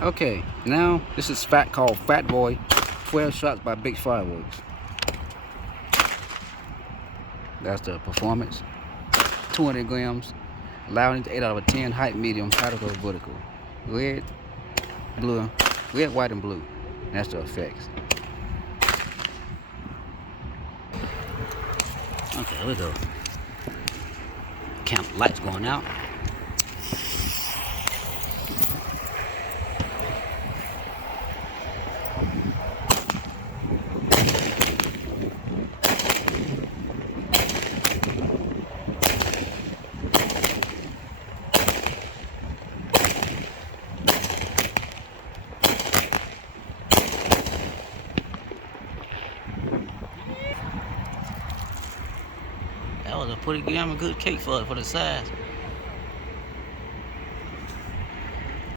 Okay, now this is called Fat Boy 12 shots by Big Fireworks. That's the performance. 200 grams. Allowing 8 out of 10. Height medium. Particle vertical. Red, blue, red, white, and blue. That's the effects. Okay, here we go. Camp lights going out. That was a pretty damn good cake for the size.